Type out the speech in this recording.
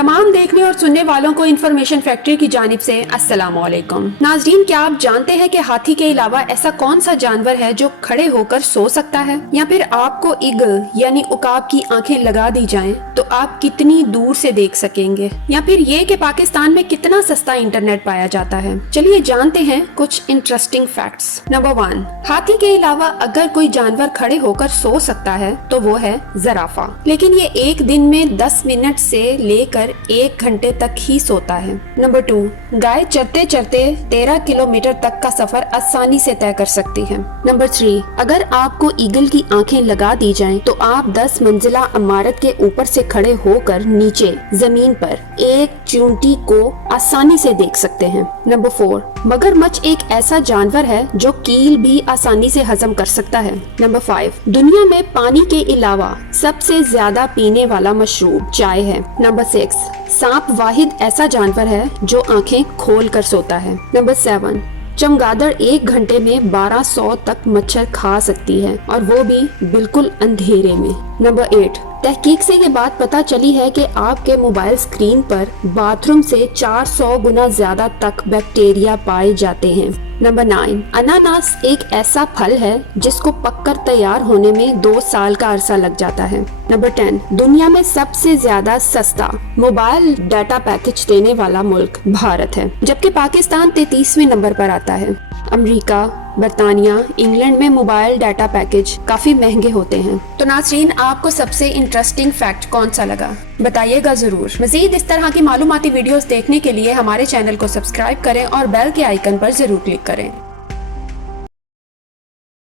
तमाम देखने और सुनने वालों को इंफॉर्मेशन फैक्ट्री की जानिब से अस्सलाम वालेकुम। नाज़रीन, क्या आप जानते हैं कि हाथी के अलावा ऐसा कौन सा जानवर है जो खड़े होकर सो सकता है? या फिर आपको ईगल यानी उकाब की आंखें लगा दी जाएं तो आप कितनी दूर से देख सकेंगे? या फिर ये कि पाकिस्तान में कितना सस्ता इंटरनेट पाया जाता है? चलिए जानते हैं कुछ इंटरेस्टिंग फैक्ट्स। नंबर 1, हाथी के अलावा अगर कोई जानवर खड़े होकर सो सकता है तो वो है ज़राफ़ा, लेकिन ये एक दिन में 10 मिनट से लेकर 1 घंटे तक ही सोता है। नंबर 2, गाय चरते चरते 13 किलोमीटर तक का सफर आसानी से तय कर सकती है। नंबर 3, अगर आपको ईगल की आंखें लगा दी जाएं तो आप 10 मंजिला इमारत के ऊपर से खड़े होकर नीचे जमीन पर एक चींटी को आसानी से देख सकते हैं। नंबर 4, मगरमच्छ एक ऐसा जानवर है जो कील भी आसानी से हजम कर सकता है। नंबर 5, दुनिया में पानी के अलावा सबसे ज्यादा पीने वाला मशरूब चाय है। नंबर 6, सांप वाहिद ऐसा जानवर है जो आंखें खोल कर सोता है। नंबर 7, चमगादड़ 1 घंटे में 1200 तक मच्छर खा सकती है और वो भी बिल्कुल अंधेरे में। नंबर 8, तहकीक से ये बात पता चली है कि आपके मोबाइल स्क्रीन पर बाथरूम से 400 गुना ज्यादा तक बैक्टीरिया पाए जाते हैं। नंबर 9, अनानास एक ऐसा फल है जिसको पककर तैयार होने में 2 साल का अरसा लग जाता है। नंबर 10, दुनिया में सबसे ज्यादा सस्ता मोबाइल डाटा पैकेज देने वाला मुल्क भारत है, जबकि पाकिस्तान 33वें नंबर पर आता है। अमेरिका, बरतानिया, इंग्लैंड में मोबाइल डाटा पैकेज काफी महंगे होते हैं। तो नाज़रीन, आपको सबसे इंटरेस्टिंग फैक्ट कौन सा लगा? बताइएगा जरूर। मजीद इस तरह की मालूमाती वीडियोस देखने के लिए हमारे चैनल को सब्सक्राइब करें और बेल के आइकन पर जरूर क्लिक करें।